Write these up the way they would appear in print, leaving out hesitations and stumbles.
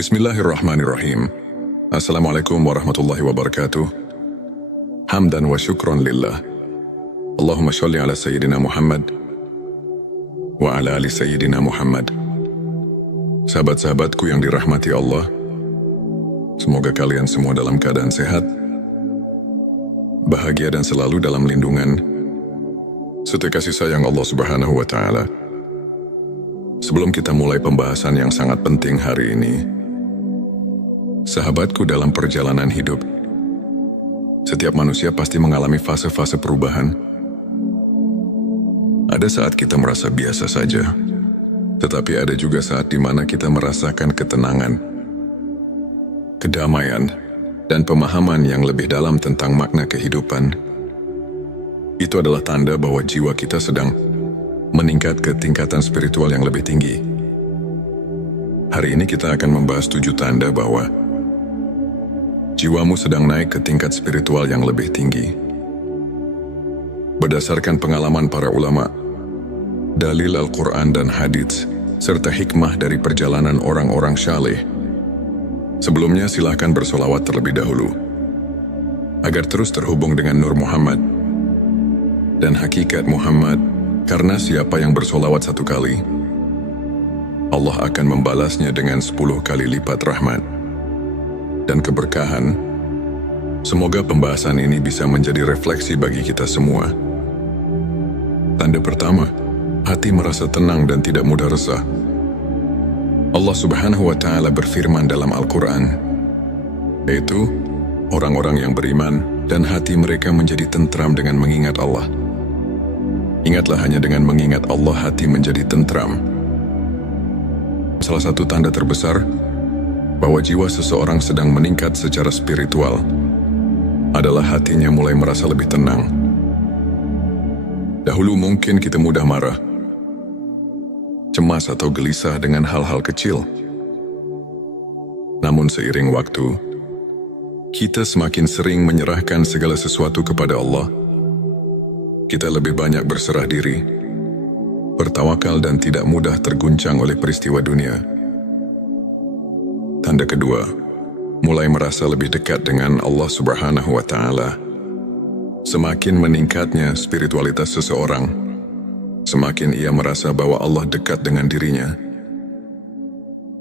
Bismillahirrahmanirrahim. Assalamualaikum warahmatullahi wabarakatuh. Hamdan wa syukron lillah. Allahumma sholli ala Sayyidina Muhammad wa ala ali Sayyidina Muhammad. Sahabat-sahabatku yang dirahmati Allah, semoga kalian semua dalam keadaan sehat, bahagia dan selalu dalam lindungan serta kasih sayang Allah Subhanahu wa Ta'ala. Sebelum kita mulai pembahasan yang sangat penting hari ini, sahabatku, dalam perjalanan hidup, setiap manusia pasti mengalami fase-fase perubahan. Ada saat kita merasa biasa saja, tetapi ada juga saat di mana kita merasakan ketenangan, kedamaian, dan pemahaman yang lebih dalam tentang makna kehidupan. Itu adalah tanda bahwa jiwa kita sedang meningkat ke tingkatan spiritual yang lebih tinggi. Hari ini kita akan membahas 7 tanda bahwa jiwamu sedang naik ke tingkat spiritual yang lebih tinggi. Berdasarkan pengalaman para ulama, dalil Al-Quran dan hadits, serta hikmah dari perjalanan orang-orang syaleh. Sebelumnya silahkan bersolawat terlebih dahulu, agar terus terhubung dengan Nur Muhammad dan hakikat Muhammad, karena siapa yang bersolawat 1 kali, Allah akan membalasnya dengan 10 kali lipat rahmat dan keberkahan. Semoga pembahasan ini bisa menjadi refleksi bagi kita semua. Tanda pertama, hati merasa tenang dan tidak mudah resah. Allah Subhanahu wa Ta'ala berfirman dalam Al-Quran, yaitu orang-orang yang beriman dan hati mereka menjadi tentram dengan mengingat Allah. Ingatlah, hanya dengan mengingat Allah hati menjadi tentram. Salah satu tanda terbesar bahwa jiwa seseorang sedang meningkat secara spiritual adalah hatinya mulai merasa lebih tenang. Dahulu mungkin kita mudah marah, cemas atau gelisah dengan hal-hal kecil. Namun seiring waktu, kita semakin sering menyerahkan segala sesuatu kepada Allah. Kita lebih banyak berserah diri, bertawakal dan tidak mudah terguncang oleh peristiwa dunia. Tanda kedua, mulai merasa lebih dekat dengan Allah Subhanahu wa Ta'ala. Semakin meningkatnya spiritualitas seseorang, semakin ia merasa bahwa Allah dekat dengan dirinya.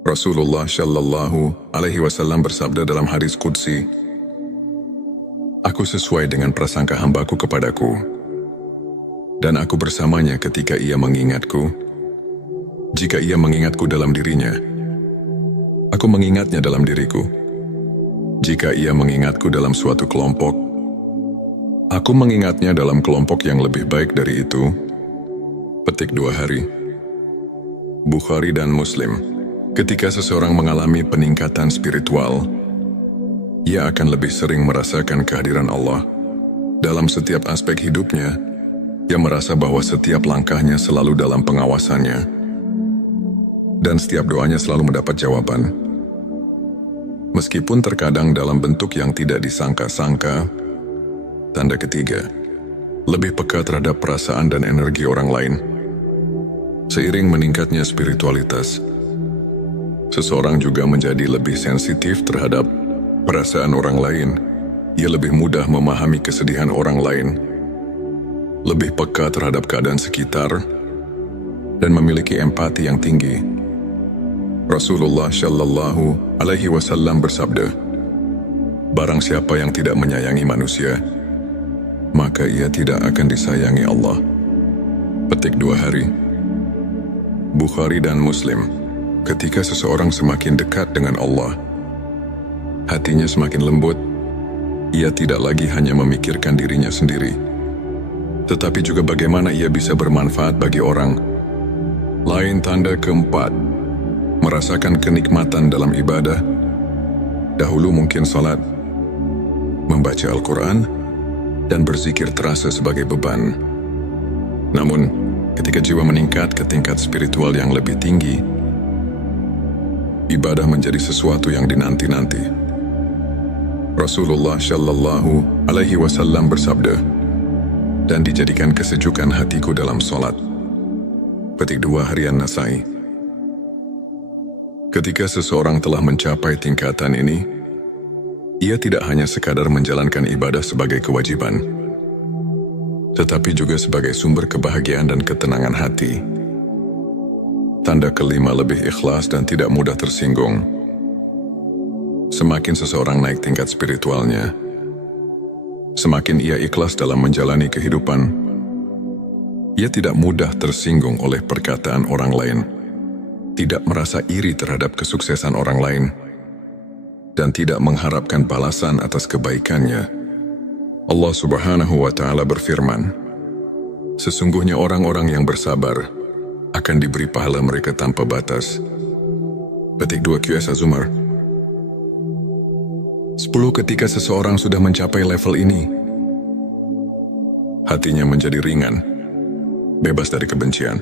Rasulullah Shallallahu Alaihi Wasallam bersabda dalam hadis qudsi, "Aku sesuai dengan prasangka hambaku kepadaku, dan aku bersamanya ketika ia mengingatku. Jika ia mengingatku dalam dirinya, aku mengingatnya dalam diriku. Jika ia mengingatku dalam suatu kelompok, aku mengingatnya dalam kelompok yang lebih baik dari itu." Petik 2 hari. Bukhari dan Muslim. Ketika seseorang mengalami peningkatan spiritual, ia akan lebih sering merasakan kehadiran Allah dalam setiap aspek hidupnya. Ia merasa bahwa setiap langkahnya selalu dalam pengawasannya, dan setiap doanya selalu mendapat jawaban. Meskipun terkadang dalam bentuk yang tidak disangka-sangka. Tanda ketiga, lebih peka terhadap perasaan dan energi orang lain. Seiring meningkatnya spiritualitas, seseorang juga menjadi lebih sensitif terhadap perasaan orang lain. Ia lebih mudah memahami kesedihan orang lain, lebih peka terhadap keadaan sekitar, dan memiliki empati yang tinggi. Rasulullah Shallallahu Alaihi Wasallam bersabda, "Barang siapa yang tidak menyayangi manusia, maka ia tidak akan disayangi Allah." Petik 2 hari. Bukhari dan Muslim. Ketika seseorang semakin dekat dengan Allah, hatinya semakin lembut. Ia tidak lagi hanya memikirkan dirinya sendiri, tetapi juga bagaimana ia bisa bermanfaat bagi orang lain. Tanda keempat, merasakan kenikmatan dalam ibadah. Dahulu mungkin salat, membaca Al-Quran, dan berzikir terasa sebagai beban. Namun, ketika jiwa meningkat ke tingkat spiritual yang lebih tinggi, ibadah menjadi sesuatu yang dinanti-nanti. Rasulullah Shallallahu Alaihi Wasallam bersabda, "Dan dijadikan kesejukan hatiku dalam sholat." Petik 2 harian Nasai. Ketika seseorang telah mencapai tingkatan ini, ia tidak hanya sekadar menjalankan ibadah sebagai kewajiban, tetapi juga sebagai sumber kebahagiaan dan ketenangan hati. Tanda kelima, lebih ikhlas dan tidak mudah tersinggung. Semakin seseorang naik tingkat spiritualnya, semakin ia ikhlas dalam menjalani kehidupan. Ia tidak mudah tersinggung oleh perkataan orang lain, tidak merasa iri terhadap kesuksesan orang lain, dan tidak mengharapkan balasan atas kebaikannya. Allah Subhanahu wa Ta'ala berfirman, sesungguhnya orang-orang yang bersabar akan diberi pahala mereka tanpa batas. Petik 2 QS Az-Zumar. 10. Ketika seseorang sudah mencapai level ini, hatinya menjadi ringan, bebas dari kebencian,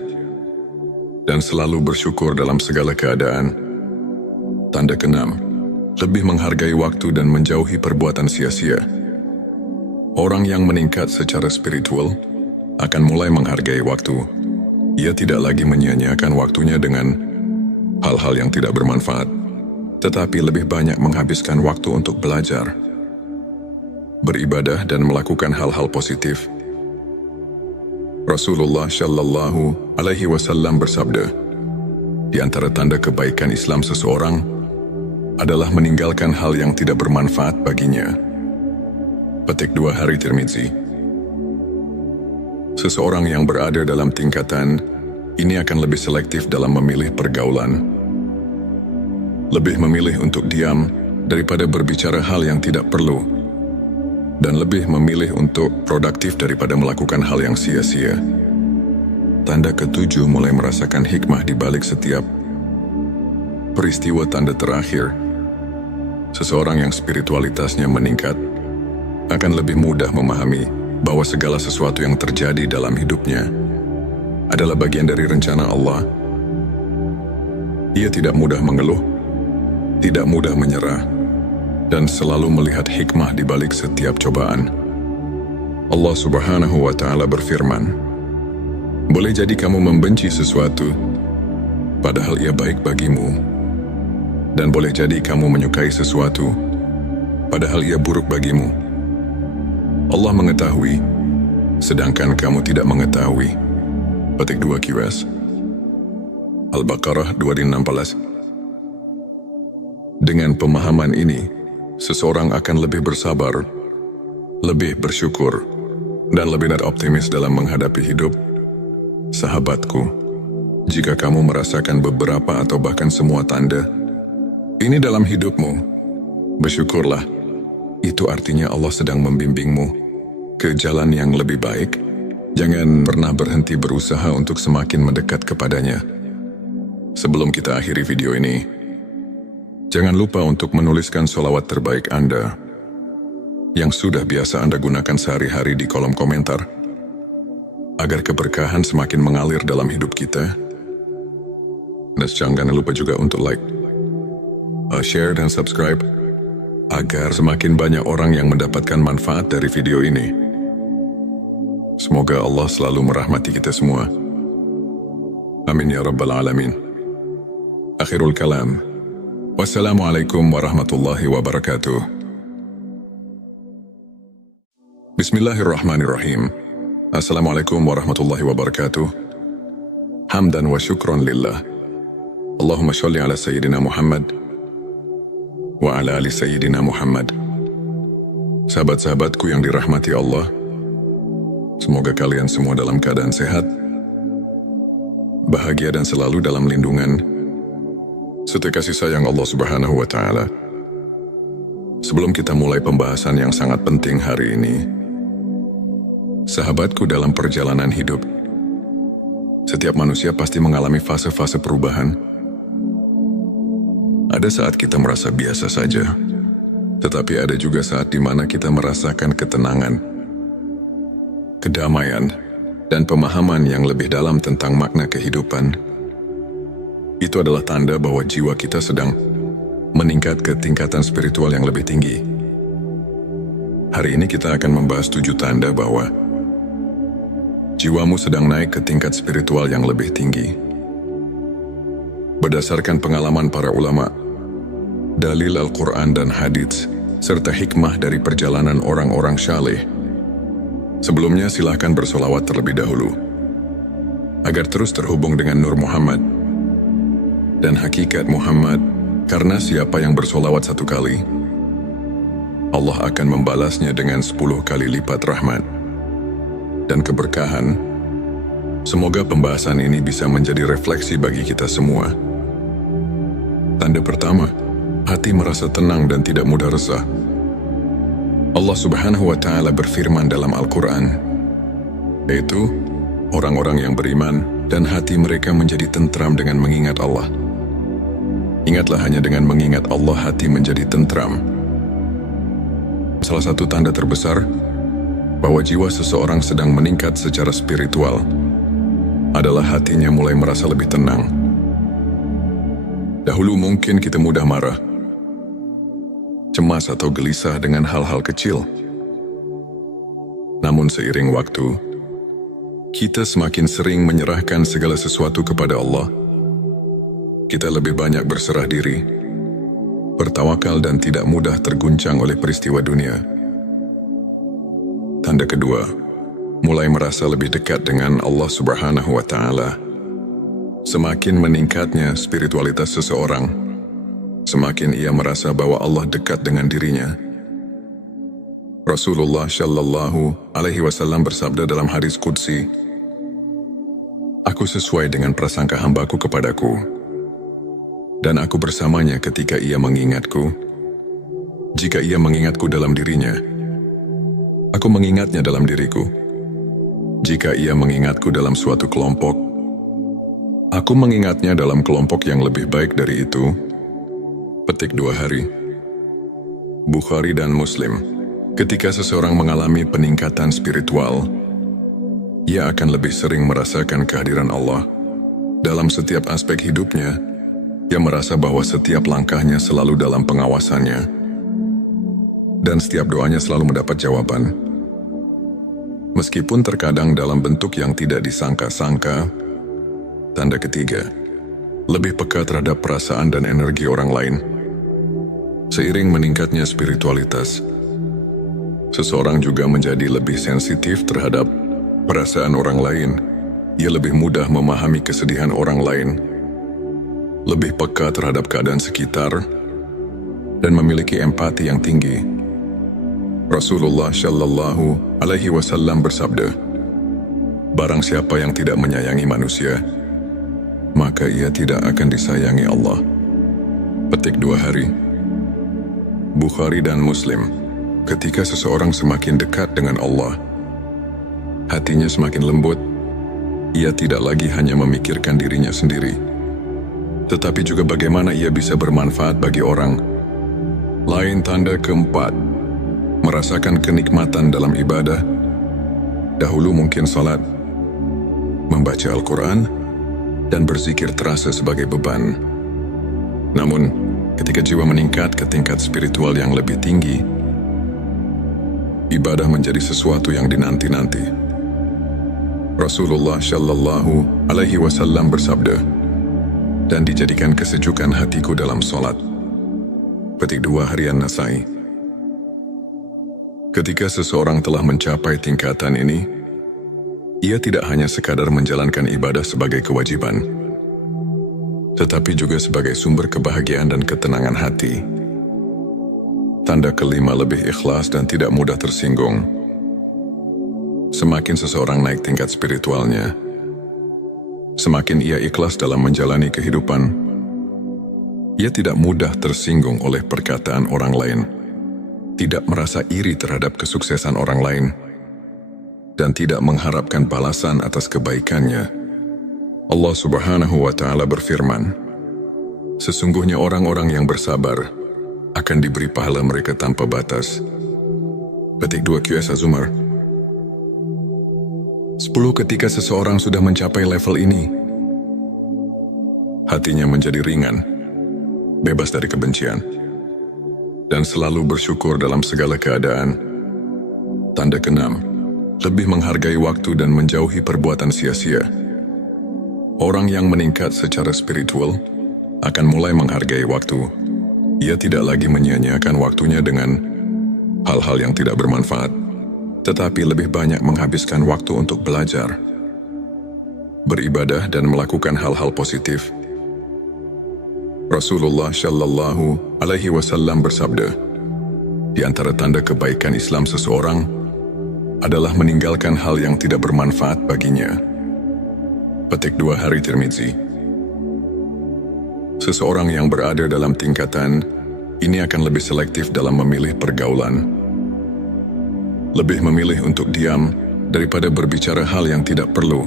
dan selalu bersyukur dalam segala keadaan. Tanda ke-6, lebih menghargai waktu dan menjauhi perbuatan sia-sia. Orang yang meningkat secara spiritual akan mulai menghargai waktu. Ia tidak lagi menyia-nyiakan waktunya dengan hal-hal yang tidak bermanfaat, tetapi lebih banyak menghabiskan waktu untuk belajar, beribadah, dan melakukan hal-hal positif. Rasulullah Shallallahu Alaihi Wasallam bersabda, di antara tanda kebaikan Islam seseorang adalah meninggalkan hal yang tidak bermanfaat baginya. Petik 2 Hari Tirmizi. Seseorang yang berada dalam tingkatan ini akan lebih selektif dalam memilih pergaulan, lebih memilih untuk diam daripada berbicara hal yang tidak perlu, dan lebih memilih untuk produktif daripada melakukan hal yang sia-sia. Tanda ke-7, mulai merasakan hikmah di balik setiap peristiwa. Tanda terakhir, seseorang yang spiritualitasnya meningkat akan lebih mudah memahami bahwa segala sesuatu yang terjadi dalam hidupnya adalah bagian dari rencana Allah. Ia tidak mudah mengeluh, tidak mudah menyerah, dan selalu melihat hikmah di balik setiap cobaan. Allah Subhanahu wa Ta'ala berfirman, boleh jadi kamu membenci sesuatu, padahal ia baik bagimu. Dan boleh jadi kamu menyukai sesuatu, padahal ia buruk bagimu. Allah mengetahui, sedangkan kamu tidak mengetahui. Petik 2 QS. Al-Baqarah 216. Dengan pemahaman ini, seseorang akan lebih bersabar, lebih bersyukur, dan lebih optimis dalam menghadapi hidup. Sahabatku, jika kamu merasakan beberapa atau bahkan semua tanda ini dalam hidupmu, bersyukurlah. Itu artinya Allah sedang membimbingmu ke jalan yang lebih baik. Jangan pernah berhenti berusaha untuk semakin mendekat kepadanya. Sebelum kita akhiri video ini, jangan lupa untuk menuliskan sholawat terbaik Anda yang sudah biasa Anda gunakan sehari-hari di kolom komentar, agar keberkahan semakin mengalir dalam hidup kita. Dan jangan lupa juga untuk like, share, dan subscribe, agar semakin banyak orang yang mendapatkan manfaat dari video ini. Semoga Allah selalu merahmati kita semua. Amin ya Rabbal Alamin. Akhirul kalam. Wassalamualaikum warahmatullahi wabarakatuh. Bismillahirrahmanirrahim. Assalamualaikum warahmatullahi wabarakatuh. Hamdan wa syukran lillah. Allahumma sholli ala Sayyidina Muhammad wa ala ali Sayyidina Muhammad. Sahabat-sahabatku yang dirahmati Allah, semoga kalian semua dalam keadaan sehat, bahagia, dan selalu dalam lindungan serta kasih sayang Allah Subhanahu wa Ta'ala. Sebelum kita mulai pembahasan yang sangat penting hari ini, sahabatku, dalam perjalanan hidup, setiap manusia pasti mengalami fase-fase perubahan. Ada saat kita merasa biasa saja, tetapi ada juga saat di mana kita merasakan ketenangan, kedamaian, dan pemahaman yang lebih dalam tentang makna kehidupan. Itu adalah tanda bahwa jiwa kita sedang meningkat ke tingkatan spiritual yang lebih tinggi. Hari ini kita akan membahas 7 tanda bahwa jiwamu sedang naik ke tingkat spiritual yang lebih tinggi. Berdasarkan pengalaman para ulama, dalil Al-Quran dan hadits, serta hikmah dari perjalanan orang-orang syaleh. Sebelumnya silahkan bersolawat terlebih dahulu, agar terus terhubung dengan Nur Muhammad dan hakikat Muhammad, karena siapa yang bersolawat 1 kali, Allah akan membalasnya dengan 10 kali lipat rahmat dan keberkahan. Semoga pembahasan ini bisa menjadi refleksi bagi kita semua. Tanda pertama, hati merasa tenang dan tidak mudah resah. Allah Subhanahu wa Ta'ala berfirman dalam Al-Quran, yaitu orang-orang yang beriman dan hati mereka menjadi tentram dengan mengingat Allah. Ingatlah, hanya dengan mengingat Allah hati menjadi tentram. Salah satu tanda terbesar bahwa jiwa seseorang sedang meningkat secara spiritual adalah hatinya mulai merasa lebih tenang. Dahulu mungkin kita mudah marah, cemas atau gelisah dengan hal-hal kecil. Namun seiring waktu, kita semakin sering menyerahkan segala sesuatu kepada Allah. Kita lebih banyak berserah diri, bertawakal dan tidak mudah terguncang oleh peristiwa dunia. Tanda kedua, mulai merasa lebih dekat dengan Allah Subhanahu wa Ta'ala. Semakin meningkatnya spiritualitas seseorang, semakin ia merasa bahwa Allah dekat dengan dirinya. Rasulullah Shallallahu Alaihi Wasallam bersabda dalam hadis qudsi, "Aku sesuai dengan prasangka hambaku kepadaku, dan aku bersamanya ketika ia mengingatku. Jika ia mengingatku dalam dirinya, aku mengingatnya dalam diriku. Jika ia mengingatku dalam suatu kelompok, aku mengingatnya dalam kelompok yang lebih baik dari itu." Petik 2 hari. Bukhari dan Muslim. Ketika seseorang mengalami peningkatan spiritual, ia akan lebih sering merasakan kehadiran Allah dalam setiap aspek hidupnya. Ia merasa bahwa setiap langkahnya selalu dalam pengawasannya, dan setiap doanya selalu mendapat jawaban. Meskipun terkadang dalam bentuk yang tidak disangka-sangka. Tanda ketiga, lebih peka terhadap perasaan dan energi orang lain. Seiring meningkatnya spiritualitas, seseorang juga menjadi lebih sensitif terhadap perasaan orang lain. Ia lebih mudah memahami kesedihan orang lain, lebih peka terhadap keadaan sekitar, dan memiliki empati yang tinggi. Rasulullah Shallallahu Alaihi Wasallam bersabda, "Barang siapa yang tidak menyayangi manusia, maka ia tidak akan disayangi Allah." Petik 2 hari. Bukhari dan Muslim. Ketika seseorang semakin dekat dengan Allah, hatinya semakin lembut. Ia tidak lagi hanya memikirkan dirinya sendiri, tetapi juga bagaimana ia bisa bermanfaat bagi orang lain. Tanda keempat, merasakan kenikmatan dalam ibadah. Dahulu mungkin salat, membaca Al-Quran, dan berzikir terasa sebagai beban. Namun, ketika jiwa meningkat ke tingkat spiritual yang lebih tinggi, ibadah menjadi sesuatu yang dinanti-nanti. Rasulullah Shallallahu Alaihi Wasallam bersabda, "Dan dijadikan kesejukan hatiku dalam solat." Petik 2 harian Nasai. Ketika seseorang telah mencapai tingkatan ini, ia tidak hanya sekadar menjalankan ibadah sebagai kewajiban, tetapi juga sebagai sumber kebahagiaan dan ketenangan hati. Tanda kelima, lebih ikhlas dan tidak mudah tersinggung. Semakin seseorang naik tingkat spiritualnya, semakin ia ikhlas dalam menjalani kehidupan. Ia tidak mudah tersinggung oleh perkataan orang lain, tidak merasa iri terhadap kesuksesan orang lain, dan tidak mengharapkan balasan atas kebaikannya. Allah Subhanahu wa Ta'ala berfirman, "Sesungguhnya orang-orang yang bersabar akan diberi pahala mereka tanpa batas." Petik 2 QS Az-Zumar. 10. Ketika seseorang sudah mencapai level ini, hatinya menjadi ringan, bebas dari kebencian, dan selalu bersyukur dalam segala keadaan. Tanda keenam, lebih menghargai waktu dan menjauhi perbuatan sia-sia. Orang yang meningkat secara spiritual akan mulai menghargai waktu. Ia tidak lagi menyia-nyiakan waktunya dengan hal-hal yang tidak bermanfaat, tetapi lebih banyak menghabiskan waktu untuk belajar, beribadah, dan melakukan hal-hal positif. Rasulullah Shallallahu Alaihi Wasallam bersabda, di antara tanda kebaikan Islam seseorang adalah meninggalkan hal yang tidak bermanfaat baginya. Petik 2 Hari Tirmizi. Seseorang yang berada dalam tingkatan ini akan lebih selektif dalam memilih pergaulan, lebih memilih untuk diam daripada berbicara hal yang tidak perlu,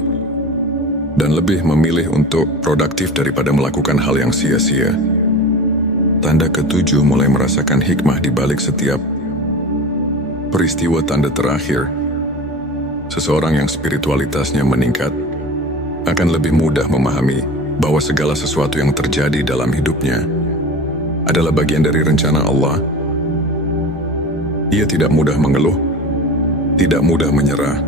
dan lebih memilih untuk produktif daripada melakukan hal yang sia-sia. Tanda ke-7 mulai merasakan hikmah di balik setiap peristiwa. Tanda terakhir, seseorang yang spiritualitasnya meningkat akan lebih mudah memahami bahwa segala sesuatu yang terjadi dalam hidupnya adalah bagian dari rencana Allah. Ia tidak mudah mengeluh, tidak mudah menyerah,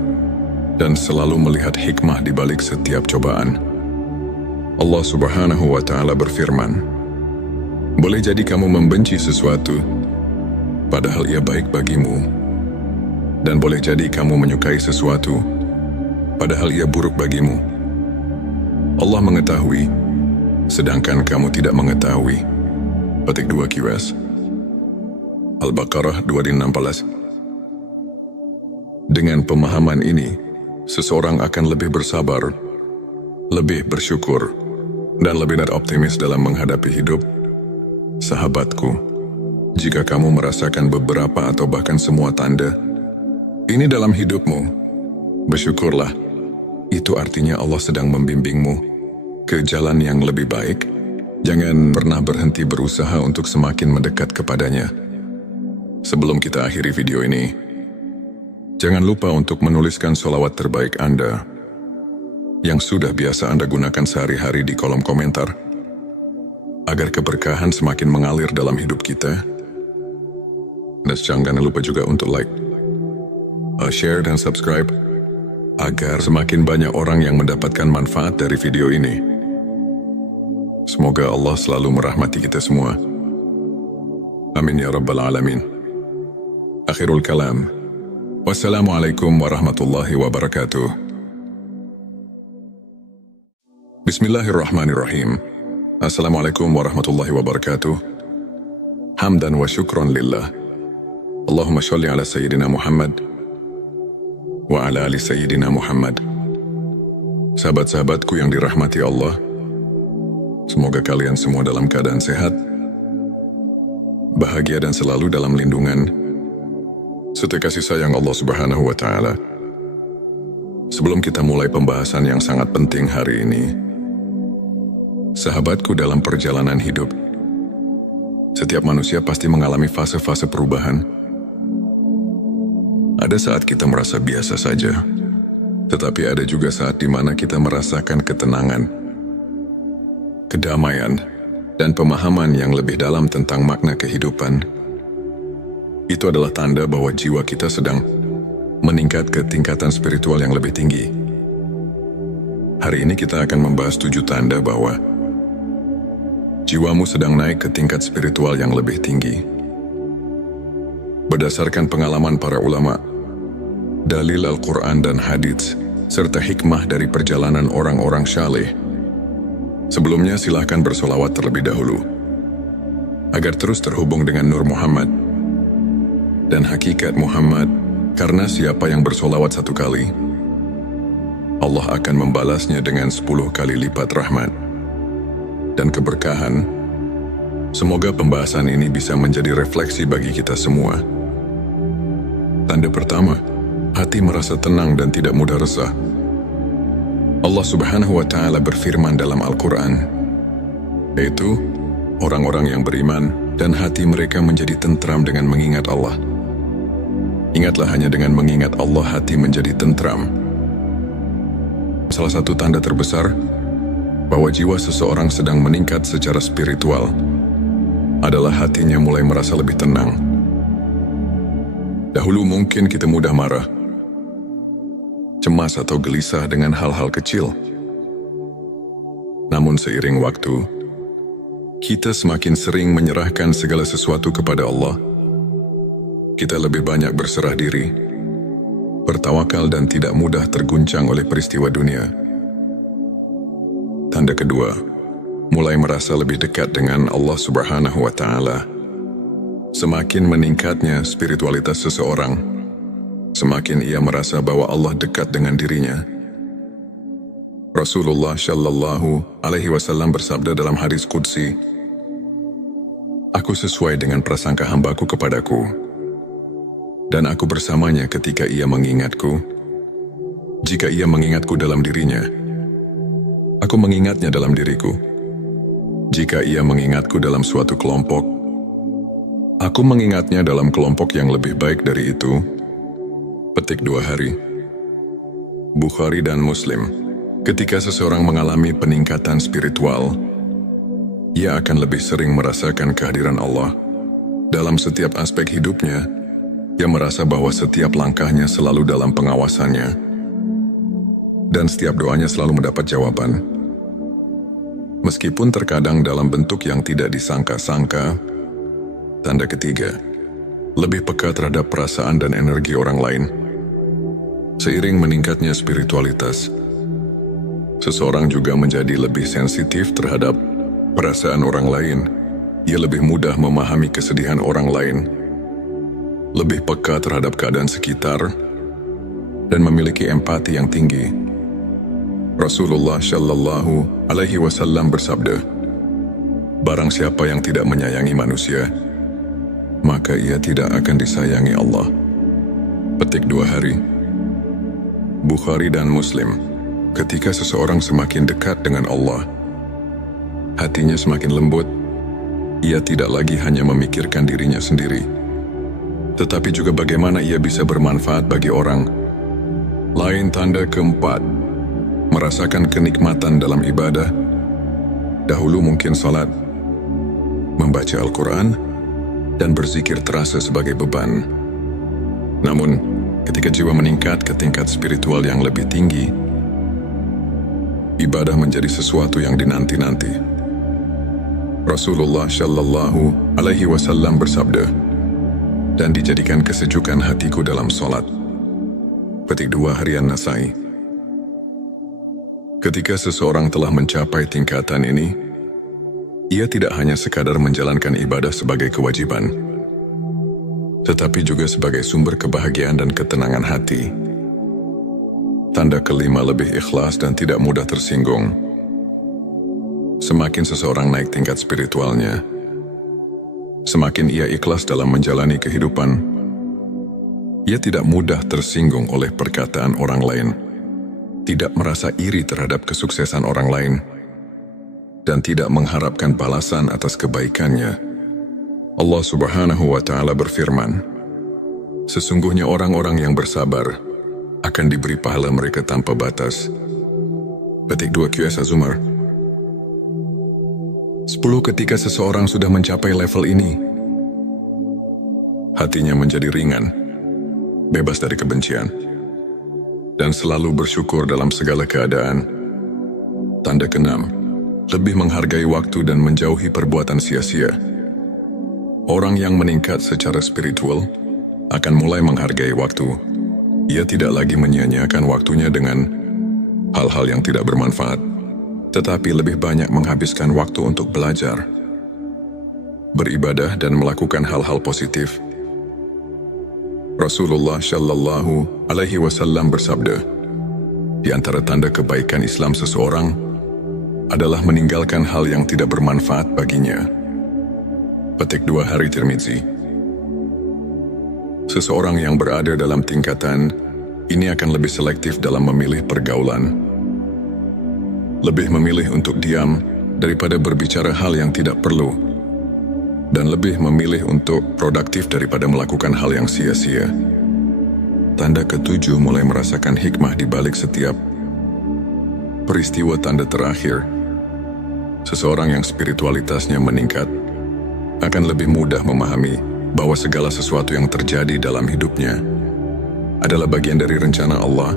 dan selalu melihat hikmah di balik setiap cobaan. Allah Subhanahu wa Ta'ala berfirman, boleh jadi kamu membenci sesuatu, padahal ia baik bagimu. Dan boleh jadi kamu menyukai sesuatu, padahal ia buruk bagimu. Allah mengetahui, sedangkan kamu tidak mengetahui. Petik 2 QS. Al-Baqarah 216. Dengan pemahaman ini, seseorang akan lebih bersabar, lebih bersyukur, dan lebih optimis dalam menghadapi hidup. Sahabatku, jika kamu merasakan beberapa atau bahkan semua tanda ini dalam hidupmu, bersyukurlah. Itu artinya Allah sedang membimbingmu ke jalan yang lebih baik. Jangan pernah berhenti berusaha untuk semakin mendekat kepadanya. Sebelum kita akhiri video ini, jangan lupa untuk menuliskan sholawat terbaik Anda yang sudah biasa Anda gunakan sehari-hari di kolom komentar, agar keberkahan semakin mengalir dalam hidup kita. Dan jangan lupa juga untuk like, share, dan subscribe, agar semakin banyak orang yang mendapatkan manfaat dari video ini. Semoga Allah selalu merahmati kita semua. Amin ya Rabbal Alamin. Akhirul kalam. Wassalamualaikum warahmatullahi wabarakatuh. Bismillahirrahmanirrahim. Assalamualaikum warahmatullahi wabarakatuh. Hamdan wa syukron lillah. Allahumma sholli ala Sayyidina Muhammad wa ala ali Sayyidina Muhammad. Sahabat-sahabatku yang dirahmati Allah, semoga kalian semua dalam keadaan sehat, bahagia, dan selalu dalam lindungan serta kasih sayang Allah Subhanahu wa Ta'ala. Sebelum kita mulai pembahasan yang sangat penting hari ini, sahabatku, dalam perjalanan hidup, setiap manusia pasti mengalami fase-fase perubahan. Ada saat kita merasa biasa saja, tetapi ada juga saat di mana kita merasakan ketenangan, kedamaian, dan pemahaman yang lebih dalam tentang makna kehidupan. Itu adalah tanda bahwa jiwa kita sedang meningkat ke tingkatan spiritual yang lebih tinggi. Hari ini kita akan membahas 7 tanda bahwa jiwamu sedang naik ke tingkat spiritual yang lebih tinggi. Berdasarkan pengalaman para ulama, dalil Al-Quran dan hadits, serta hikmah dari perjalanan orang-orang syaleh, sebelumnya silahkan bersolawat terlebih dahulu, agar terus terhubung dengan Nur Muhammad dan hakikat Muhammad, karena siapa yang bersolawat 1 kali, Allah akan membalasnya dengan 10 kali lipat rahmat dan keberkahan. Semoga pembahasan ini bisa menjadi refleksi bagi kita semua. Tanda pertama, hati merasa tenang dan tidak mudah resah. Allah Subhanahu wa Ta'ala berfirman dalam Al-Quran, yaitu orang-orang yang beriman dan hati mereka menjadi tentram dengan mengingat Allah. Ingatlah, hanya dengan mengingat Allah hati menjadi tentram. Salah satu tanda terbesar bahwa jiwa seseorang sedang meningkat secara spiritual adalah hatinya mulai merasa lebih tenang. Dahulu mungkin kita mudah marah, cemas, atau gelisah dengan hal-hal kecil. Namun seiring waktu, kita semakin sering menyerahkan segala sesuatu kepada Allah. Kita lebih banyak berserah diri, bertawakal dan tidak mudah terguncang oleh peristiwa dunia. Tanda kedua, mulai merasa lebih dekat dengan Allah Subhanahu wa Ta'ala. Semakin meningkatnya spiritualitas seseorang, semakin ia merasa bahwa Allah dekat dengan dirinya. Rasulullah Shallallahu Alaihi Wasallam bersabda dalam hadis qudsi, "Aku sesuai dengan prasangka hambaku kepadaku, dan aku bersamanya ketika ia mengingatku. Jika ia mengingatku dalam dirinya, aku mengingatnya dalam diriku. Jika ia mengingatku dalam suatu kelompok, aku mengingatnya dalam kelompok yang lebih baik dari itu." Petik 2 hari. Bukhari dan Muslim. Ketika seseorang mengalami peningkatan spiritual, ia akan lebih sering merasakan kehadiran Allah. Dalam setiap aspek hidupnya, ia merasa bahwa setiap langkahnya selalu dalam pengawasannya, dan setiap doanya selalu mendapat jawaban. Meskipun terkadang dalam bentuk yang tidak disangka-sangka. Tanda ketiga, lebih peka terhadap perasaan dan energi orang lain. Seiring meningkatnya spiritualitas, seseorang juga menjadi lebih sensitif terhadap perasaan orang lain. Ia lebih mudah memahami kesedihan orang lain, lebih peka terhadap keadaan sekitar, dan memiliki empati yang tinggi. Rasulullah Shallallahu Alaihi Wasallam bersabda, "Barang siapa yang tidak menyayangi manusia, maka ia tidak akan disayangi Allah." Petik 2 hari. Bukhari dan Muslim. Ketika seseorang semakin dekat dengan Allah, hatinya semakin lembut. Ia tidak lagi hanya memikirkan dirinya sendiri, tetapi juga bagaimana ia bisa bermanfaat bagi orang lain. Tanda keempat, merasakan kenikmatan dalam ibadah. Dahulu mungkin salat, membaca Al-Quran, dan berzikir terasa sebagai beban. Namun, ketika jiwa meningkat ke tingkat spiritual yang lebih tinggi, ibadah menjadi sesuatu yang dinanti-nanti. Rasulullah Shallallahu Alaihi Wasallam bersabda, "Dan dijadikan kesejukan hatiku dalam solat." Petik 2 harian Nasai. Ketika seseorang telah mencapai tingkatan ini, ia tidak hanya sekadar menjalankan ibadah sebagai kewajiban, tetapi juga sebagai sumber kebahagiaan dan ketenangan hati. Tanda kelima, lebih ikhlas dan tidak mudah tersinggung. Semakin seseorang naik tingkat spiritualnya, semakin ia ikhlas dalam menjalani kehidupan. Ia tidak mudah tersinggung oleh perkataan orang lain, tidak merasa iri terhadap kesuksesan orang lain, dan tidak mengharapkan balasan atas kebaikannya. Allah Subhanahu wa Ta'ala berfirman, "Sesungguhnya orang-orang yang bersabar akan diberi pahala mereka tanpa batas." Petik 2 QS Az-Zumar. 10. Ketika seseorang sudah mencapai level ini, hatinya menjadi ringan, bebas dari kebencian, dan selalu bersyukur dalam segala keadaan. Tanda keenam, lebih menghargai waktu dan menjauhi perbuatan sia-sia. Orang yang meningkat secara spiritual akan mulai menghargai waktu. Ia tidak lagi menyia-nyiakan waktunya dengan hal-hal yang tidak bermanfaat, tetapi lebih banyak menghabiskan waktu untuk belajar, beribadah dan melakukan hal-hal positif. Rasulullah Shallallahu Alaihi Wasallam bersabda, "Di antara tanda kebaikan Islam seseorang adalah meninggalkan hal yang tidak bermanfaat baginya." Petik 2 hari Tirmizi. Seseorang yang berada dalam tingkatan ini akan lebih selektif dalam memilih pergaulan, lebih memilih untuk diam daripada berbicara hal yang tidak perlu, dan lebih memilih untuk produktif daripada melakukan hal yang sia-sia. Tanda ketujuh, mulai merasakan hikmah di balik setiap peristiwa. Tanda terakhir, seseorang yang spiritualitasnya meningkat akan lebih mudah memahami bahwa segala sesuatu yang terjadi dalam hidupnya adalah bagian dari rencana Allah.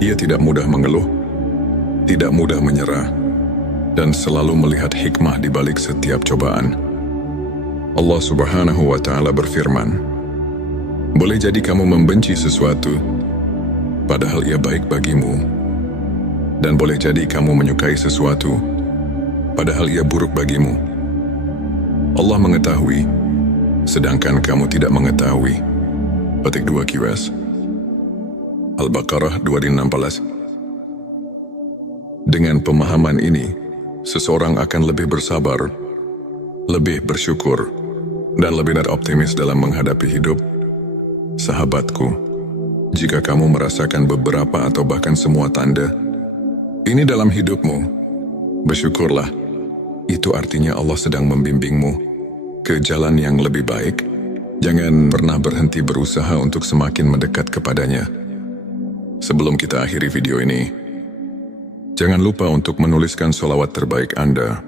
Ia tidak mudah mengeluh, tidak mudah menyerah, dan selalu melihat hikmah di balik setiap cobaan. Allah Subhanahu wa Ta'ala berfirman, "Boleh jadi kamu membenci sesuatu, padahal ia baik bagimu. Dan boleh jadi kamu menyukai sesuatu, padahal ia buruk bagimu. Allah mengetahui, sedangkan kamu tidak mengetahui." Petik 2 QS. Al-Baqarah 216. Dengan pemahaman ini, seseorang akan lebih bersabar, lebih bersyukur, dan lebih optimis dalam menghadapi hidup. Sahabatku, jika kamu merasakan beberapa atau bahkan semua tanda ini dalam hidupmu, bersyukurlah. Itu artinya Allah sedang membimbingmu ke jalan yang lebih baik. Jangan pernah berhenti berusaha untuk semakin mendekat kepadanya. Sebelum kita akhiri video ini, jangan lupa untuk menuliskan sholawat terbaik Anda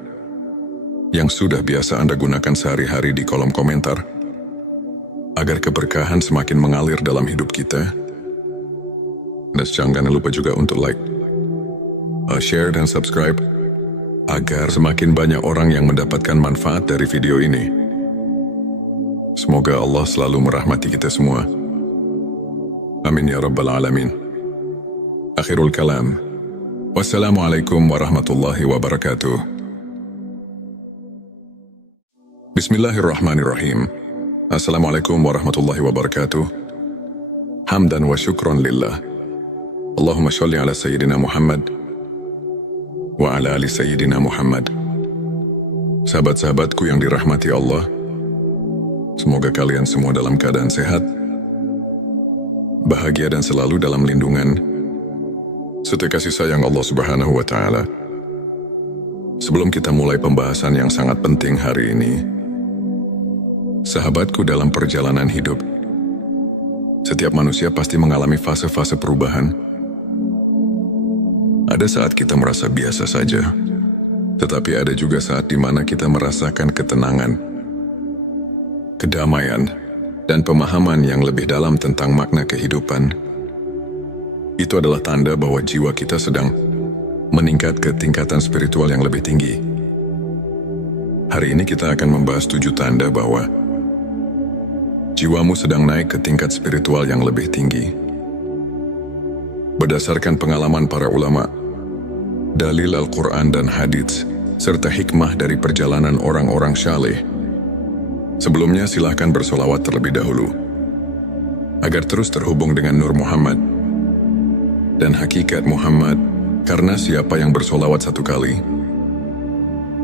yang sudah biasa Anda gunakan sehari-hari di kolom komentar, agar keberkahan semakin mengalir dalam hidup kita. Dan jangan lupa juga untuk like, share dan subscribe, agar semakin banyak orang yang mendapatkan manfaat dari video ini. Semoga Allah selalu merahmati kita semua. Amin ya Rabbal Alamin. Akhirul kalam. Wassalamualaikum warahmatullahi wabarakatuh. Bismillahirrahmanirrahim. Assalamualaikum warahmatullahi wabarakatuh. Hamdan wa syukron lillah. Allahumma sholli ala Sayyidina Muhammad wa ala ali Sayyidina Muhammad. Sahabat-sahabatku yang dirahmati Allah, semoga kalian semua dalam keadaan sehat, bahagia dan selalu dalam lindungan serta kasih sayang Allah Subhanahu wa Ta'ala. Sebelum kita mulai pembahasan yang sangat penting hari ini, sahabatku, dalam perjalanan hidup, setiap manusia pasti mengalami fase-fase perubahan. Ada saat kita merasa biasa saja, tetapi ada juga saat di mana kita merasakan ketenangan, kedamaian, dan pemahaman yang lebih dalam tentang makna kehidupan. Itu adalah tanda bahwa jiwa kita sedang meningkat ke tingkatan spiritual yang lebih tinggi. Hari ini kita akan membahas 7 tanda bahwa jiwamu sedang naik ke tingkat spiritual yang lebih tinggi. Berdasarkan pengalaman para ulama, dalil Al-Quran dan hadits, serta hikmah dari perjalanan orang-orang syaleh. Sebelumnya silahkan bersolawat terlebih dahulu, agar terus terhubung dengan Nur Muhammad dan hakikat Muhammad, karena siapa yang bersolawat 1 kali,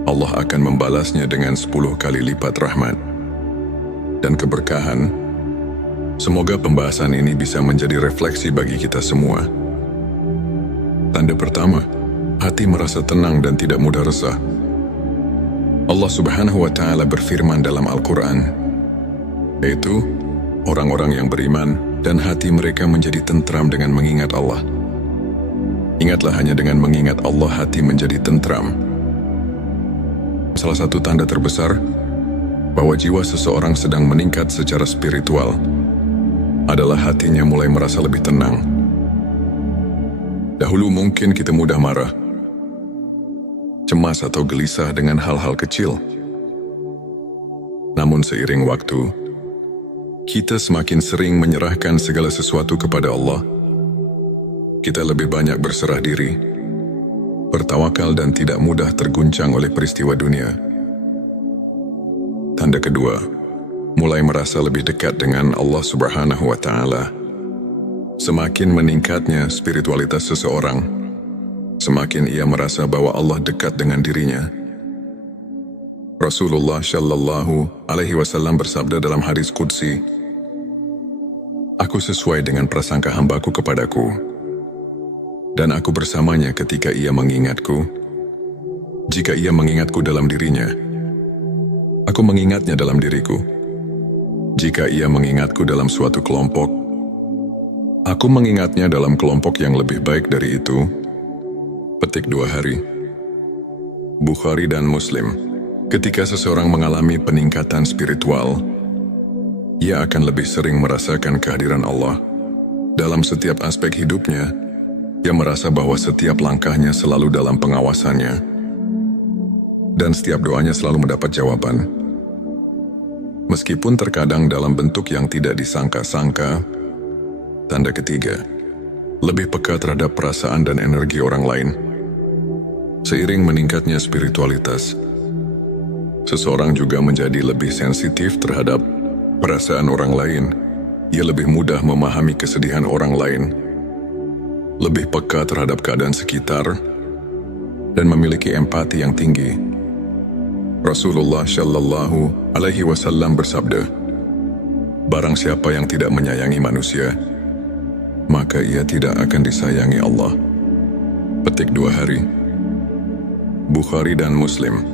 Allah akan membalasnya dengan 10 kali lipat rahmat dan keberkahan. Semoga pembahasan ini bisa menjadi refleksi bagi kita semua. Tanda pertama, hati merasa tenang dan tidak mudah resah. Allah Subhanahu wa Ta'ala berfirman dalam Al-Quran, yaitu orang-orang yang beriman dan hati mereka menjadi tentram dengan mengingat Allah. Ingatlah, hanya dengan mengingat Allah hati menjadi tentram. Salah satu tanda terbesar bahwa jiwa seseorang sedang meningkat secara spiritual adalah hatinya mulai merasa lebih tenang. Dahulu mungkin kita mudah marah, cemas atau gelisah dengan hal-hal kecil. Namun seiring waktu, kita semakin sering menyerahkan segala sesuatu kepada Allah. Kita lebih banyak berserah diri, bertawakal dan tidak mudah terguncang oleh peristiwa dunia. Tanda kedua, mulai merasa lebih dekat dengan Allah Subhanahu wa Ta'ala. Semakin meningkatnya spiritualitas seseorang, semakin ia merasa bahwa Allah dekat dengan dirinya. Rasulullah Shallallahu Alaihi Wasallam bersabda dalam hadis qudsi, "Aku sesuai dengan prasangka hambaku kepadaku, dan aku bersamanya ketika ia mengingatku. Jika ia mengingatku dalam dirinya, aku mengingatnya dalam diriku. Jika ia mengingatku dalam suatu kelompok, aku mengingatnya dalam kelompok yang lebih baik dari itu." Petik 2 hari. Bukhari dan Muslim. Ketika seseorang mengalami peningkatan spiritual, ia akan lebih sering merasakan kehadiran Allah dalam setiap aspek hidupnya. Ia merasa bahwa setiap langkahnya selalu dalam pengawasannya. dan setiap doanya selalu mendapat jawaban. Meskipun terkadang dalam bentuk yang tidak disangka-sangka. Tanda ketiga, lebih peka terhadap perasaan dan energi orang lain. Seiring meningkatnya spiritualitas, seseorang juga menjadi lebih sensitif terhadap perasaan orang lain. Ia lebih mudah memahami kesedihan orang lain, lebih peka terhadap keadaan sekitar, dan memiliki empati yang tinggi. Rasulullah Shallallahu Alaihi Wasallam bersabda, "Barang siapa yang tidak menyayangi manusia, maka ia tidak akan disayangi Allah." Petik 2 hari. Bukhari dan Muslim.